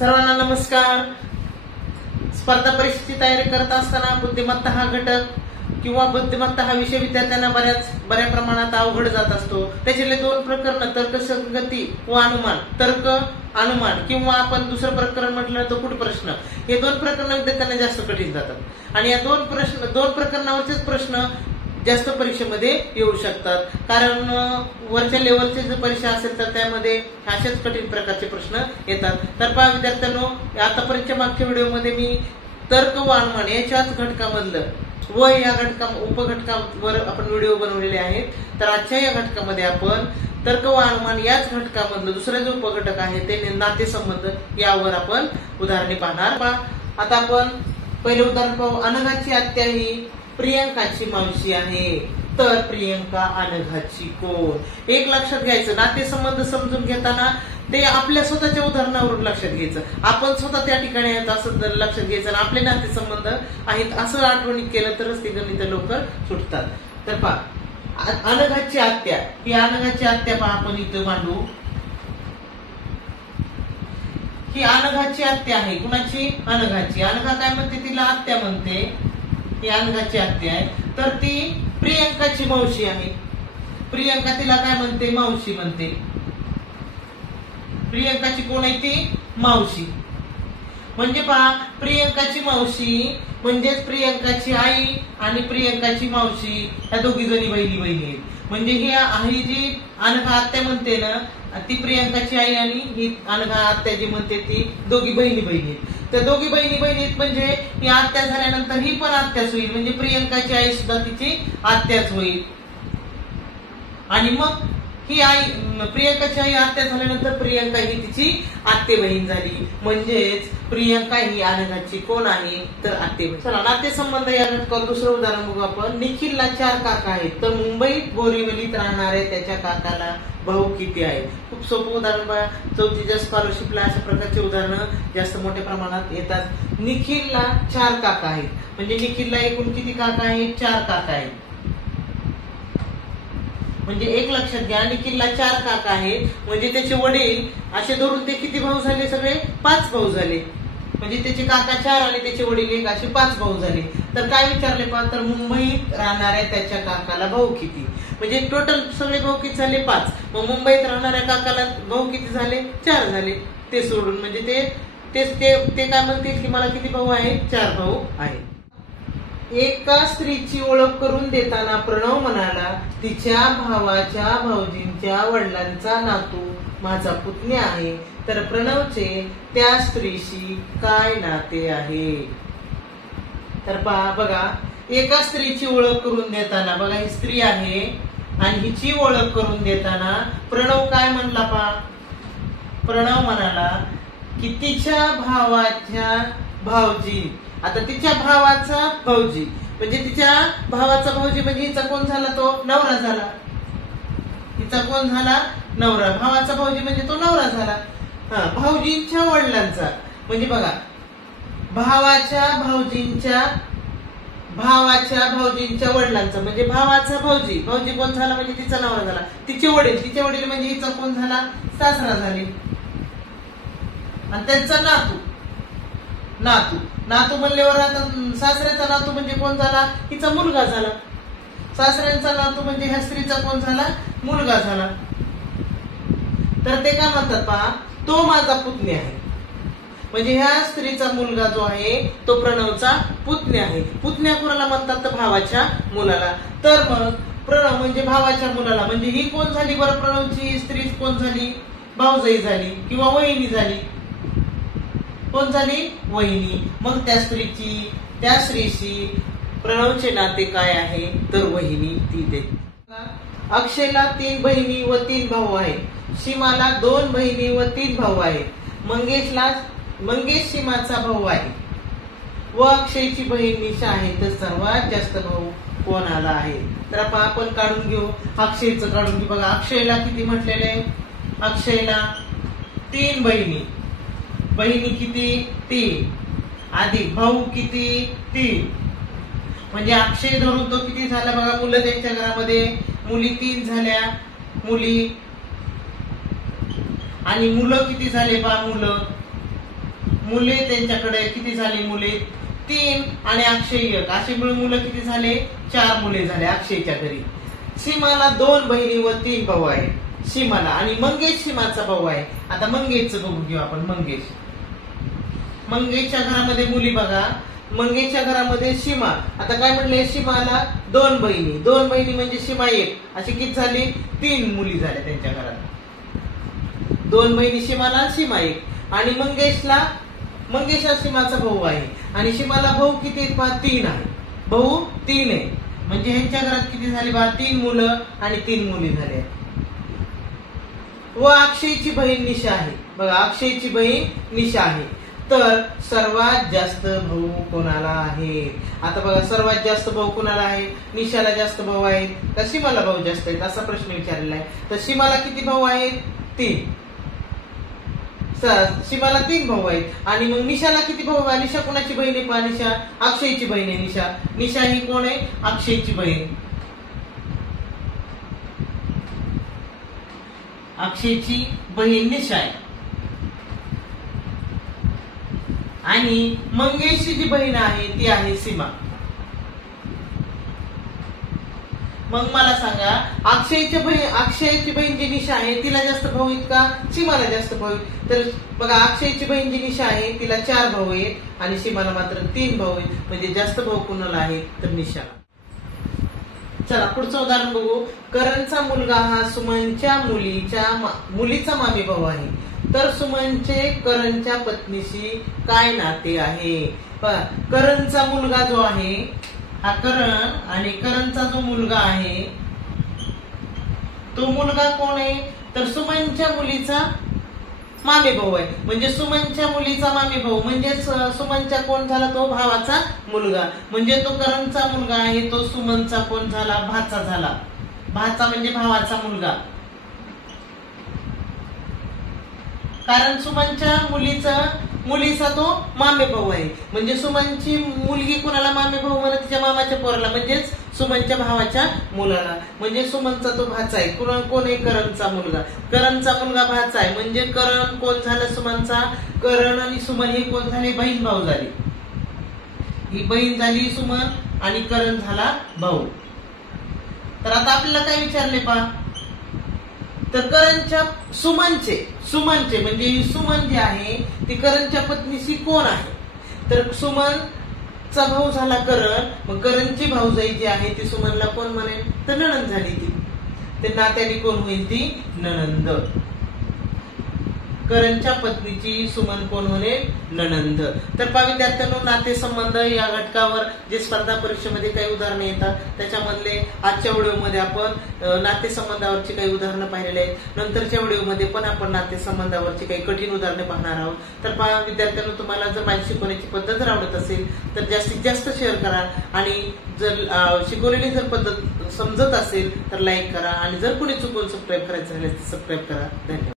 सर्वांना नमस्कार। स्पर्धा परीक्षेची तयारी करत असताना बुद्धिमत्ता हा घटक किंवा बुद्धिमत्ता हा विषय विद्यार्थ्यांना बऱ्या प्रमाणात अवघड जात असतो। त्याच्यातले दोन प्रकरण तर्कसंगती व अनुमान, तर्क अनुमान किंवा आपण दुसरं प्रकरण म्हटलं तर कुठ प्रश्न, हे दोन प्रकरण विद्यार्थ्यांना जास्त कठीण जातात आणि या दोन प्रकरणावरचेच प्रश्न जास्त परीक्षेमध्ये येऊ शकतात। कारण वरच्या लेवलचे जर परीक्षा असेल तर त्यामध्ये अशाच कठीण प्रकारचे प्रश्न येतात। तर पहा विद्यार्थ्यांनो, आतापर्यंतच्या मागच्या व्हिडिओमध्ये मी तर्क व अनुमान याच्याच घटकामधलं व या उपघटकावर आपण व्हिडिओ बनवलेले आहेत। तर आजच्या या घटकामध्ये आपण तर्क व अनुमान याच घटकामधलं दुसरा जो उपघटक आहे ते नातेसंबंध यावर आपण उदाहरणे पाहणार। आता आपण पहिले उदाहरण पाहू। अनघाची आत्या ही प्रियंकाची मावशी आहे, तर प्रियंका अनघाची कोण? एक लक्षात घ्यायचं, नातेसंबंध समजून घेताना ते आपल्या स्वतःच्या उदाहरणावरून लक्षात घ्यायचं। आपण स्वतः त्या ठिकाणी आहेत असं लक्षात घ्यायचं आणि आपले नातेसंबंध आहेत असं आठवणीत केलं तरच ते गणित लवकर सुटतात। तर पहा, अनघाची आत्या ही अनघाची आत्या पहा आपण इथं मांडू। ही अनघाची आत्या आहे, कुणाची? अनघाची। अनघा काय म्हणते? तिला आत्या म्हणते। ही अनघाची आत्या आहे, तर ती प्रियंकाची मावशी आहे। प्रियंका तिला काय म्हणते? मावशी म्हणते। प्रियंकाची कोण आहे? ती मावशी। म्हणजे पहा, प्रियंकाची मावशी म्हणजेच प्रियंकाची आई आणि प्रियंकाची मावशी या दोघी जणी बहिणी आहेत। म्हणजे ही जी अनघा आत्या म्हणते ना, ती प्रियंकाची आई आणि ही अनघा आत्या जी म्हणते ती दोघी बहिणी आहेत। तर दोघी बहिणी आहेत म्हणजे ही आत्या झाल्यानंतर ही पण आत्याच होईल, म्हणजे प्रियंकाची आई सुद्धा तिची आत्याच होईल। आणि मग ही आई प्रियंकाची आई आत्या झाल्यानंतर प्रियंका ही तिची आत्ते बहीण झाली, म्हणजेच प्रियंका ही अनघाची कोण आहे? तर आत्ते बहीण। चला, नातेसंबंध या घटकावर दुसरं उदाहरण बघू आपण। निखिलला 4 काका आहेत, तर मुंबईत बोरिवलीत राहणारे त्याच्या काकाला भाऊ किती आहे? खूप सोपं उदाहरण बघा। चौथीच्या स्कॉलरशिपला अशा प्रकारचे उदाहरणं जास्त मोठ्या प्रमाणात येतात। निखिलला 4 काका आहेत, म्हणजे निखिलला एकूण किती काका आहेत? 4 काका आहेत। म्हणजे एक लक्षात घ्या, निखिलला 4 काका आहेत, म्हणजे त्याचे वडील असे धरून ते किती भाऊ झाले? सगळे 5 भाऊ झाले। म्हणजे त्याचे काका 4 आणि त्याचे वडील 1 असे 5 भाऊ झाले। तर काय विचारले पहा, तर मुंबईत राहणाऱ्या त्याच्या काकाला भाऊ किती? म्हणजे टोटल सगळे भाऊ किती झाले? 5। मग मुंबईत राहणाऱ्या काकाला भाऊ किती झाले? 4 झाले। ते सोडून म्हणजे ते काय म्हणतील की मला किती भाऊ आहेत? 4 भाऊ आहेत। एका स्त्रीची ओळख करून देताना प्रणव म्हणाला, तिच्या भावाच्या भाऊजींच्या वडिलांचा नातू माझा पुतण्या आहे, तर प्रणवचे त्या स्त्रीशी काय नाते आहे? तर पहा बघा, एका स्त्रीची ओळख करून देताना बघा, ही स्त्री आहे आणि हिची ओळख करून देताना प्रणव काय म्हणला पहा? प्रणव म्हणाला की तिच्या भावाच्या भाऊजी, आता तिच्या भावाचा भाऊजी म्हणजे तिच्या भावाचा भाऊजी म्हणजे हिचा कोण झाला? तो नवरा झाला। हिचा कोण झाला? नवरा। भावाचा भाऊजी म्हणजे तो नवरा झाला। भाऊजींच्या वडिलांचा म्हणजे बघा, भावाच्या भाऊजींच्या वडिलांचा म्हणजे भावाचा भाऊजी कोण झाला? म्हणजे तिचा नवरा झाला। तिचे वडील म्हणजे हिचा कोण झाला? सासरा झाले। आणि त्यांचा नातू म्हणल्यावर आता सासऱ्याचा नातू म्हणजे कोण झाला? हिचा मुलगा झाला। सासऱ्यांचा नातू म्हणजे ह्या स्त्रीचा कोण झाला? मुलगा झाला। तर ते काय म्हणतात पहा, तो माझा पुतण्या आहे। म्हणजे ह्या स्त्रीचा मुलगा जो आहे तो प्रणवचा पुतण्या आहे। पुतण्या कोणाला म्हणतात? तर भावाच्या मुलाला। तर मग प्रणव म्हणजे भावाच्या मुलाला, म्हणजे ही कोण झाली बरं? प्रणवची स्त्री कोण झाली? भाऊजाई झाली किंवा वहिनी झाली। कोण झाली? वहिनी। मग त्या स्त्रीशी प्रणवचे नाते काय आहे? तर वहिनी ती दे। अक्षयला 3 बहिणी व 3 भाऊ आहेत। सीमाला 2 बहिणी व 3 भाऊ आहेत। मंगेश सीमाचा भाऊ आहे व अक्षयची बहीण निशा आहे, तर सर्वात जास्त भाऊ कोणाला आहे? तर आपण काढून घेऊ, अक्षयचं काढून घेऊ। बघा, अक्षयला किती म्हटलेले? अक्षयला 3 बहिणी किती? 3 अधिक भाऊ किती? 3। म्हणजे अक्षय धरून तो किती झाला? बघा, मुलं त्यांच्या घरामध्ये मुली 3 झाल्या मुली, आणि मुलं किती झाले? 5 मुलं। मुले त्यांच्याकडे किती झाली मुले 3 आणि अक्षय 1 अशी मिळून मुलं किती झाले 4 मुले झाले अक्षयच्या घरी. सीमाला 2 बहिणी व 3 भाऊ आहेत सीमाला, आणि मंगेश सीमाचा भाऊ आहे. आता मंगेशचं बघू घेऊ आपण. मंगेशच्या घरामध्ये मुली बघा. मंगेशच्या घरामध्ये सीमा, आता काय म्हणले सीमाला 2 बहिणी म्हणजे सीमा 1 अशी किती झाली 3 मुली झाल्या त्यांच्या घरात. 2 बहिणी सीमाला सीमा 1 आणि मंगेश हा सीमाचा भाऊ आहे आणि सीमाला भाऊ किती आहेत पहा 3 आहे. भाऊ 3 आहे म्हणजे ह्यांच्या घरात किती झाली बघा 3 मुलं आणि 3 मुली झाल्या. व अक्षयची बहीण निशा आहे बघा. अक्षयची बहीण निशा आहे. तर सर्वात जास्त भाऊ कोणाला आहे? आता बघा सर्वात जास्त भाऊ कोणाला आहे? निशाला जास्त भाऊ आहेत का सीमाला भाऊ जास्त आहेत असा प्रश्न विचारलेला आहे. तर सीमाला किती भाऊ आहेत 3. सीमाला 3 भाऊ आहेत आणि मग निशाला किती भाऊ आहे? निशा कोणाची बहीण आहे पहा. निशा अक्षयची बहीण आहे. निशा ही कोण आहे? अक्षयची बहीण. अक्षयची बहीण निशा आहे. आणि मंगेशची जी बहीण आहे ती आहे सीमा. मग मला सांगा अक्षयची बहीण जी निशा आहे तिला जास्त भाऊ आहेत का सीमाला जास्त भाऊ आहेत? तर बघा अक्षयची बहीण जी निशा आहे तिला 4 भाऊ आहेत आणि सीमाला मात्र 3 भाऊ आहेत. म्हणजे जास्त भाऊ कोणाला आहे तर निशाला. चला पुढचं उदाहरण बघू. करणचा मुलगा हा सुमनच्या मुलीचा मामी भाऊ आहे. तर सुमनचे करणच्या पत्नीशी काय नाते आहे? करणचा मुलगा जो आहे हा करण आणि करणचा जो मुलगा आहे तो मुलगा कोण आहे? तर सुमनच्या मुलीचा मामे भाऊ आहे. म्हणजे सुमनच्या मुलीचा मामे भाऊ म्हणजे सुमनच्या कोण झाला? तो भावाचा मुलगा. म्हणजे तो करणचा मुलगा आहे तो सुमनचा कोण झाला? भाचा झाला. भाचा म्हणजे भावाचा मुलगा. कारण सुमनच्या मुलीचा तो मामे भाऊ आहे. म्हणजे सुमनची मुलगी कोणाला मामे भाऊ म्हणत? तिच्या मामाच्या पोराला म्हणजेच सुमनच्या भावाच्या मुलाला. म्हणजे सुमनचा तो भाचा आहे. कोण आहे? करणचा मुलगा. करणचा मुलगा भाचा आहे म्हणजे करण कोण झाला? सुमनचा. करण आणि सुमन हे कोण झाले? बहीण भाऊ झाले. ही बहीण झाली सुमन आणि करण झाला भाऊ. तर आता आपल्याला काय विचारले पहा. तर करणच्या सुमनचे म्हणजे सुमन जी आहे ती करणच्या पत्नीशी कोण आहे? तर सुमनचा भाऊ झाला करण. मग करणची भाऊजाई जी आहे ती सुमनला कोण म्हणेल? तर नणंद झाली ती. तर नात्याने कोण होईल? ती नणंद. करणच्या पत्नीची सुमन कोण होईल? नणंद. तर पहा विद्यार्थ्यांनो नातेसंबंध या घटकावर जे स्पर्धा परीक्षेमध्ये काही उदाहरणे येतात त्याच्यामधले आजच्या व्हिडिओमध्ये आपण नातेसंबंधावरची काही उदाहरणं पाहिलेली आहेत. नंतरच्या व्हिडिओमध्ये पण आपण नातेसंबंधावरची काही कठीण उदाहरणे पाहणार आहोत. तर पहा विद्यार्थ्यांनो तुम्हाला जर माझी शिकवण्याची पद्धत जर आवडत असेल तर जास्तीत जास्त शेअर करा आणि जर शिकवलेली जर पद्धत समजत असेल तर लाईक करा आणि जर कोणी चुकून सबस्क्राईब करायचं राहिलं तर सबस्क्राईब करा. धन्यवाद.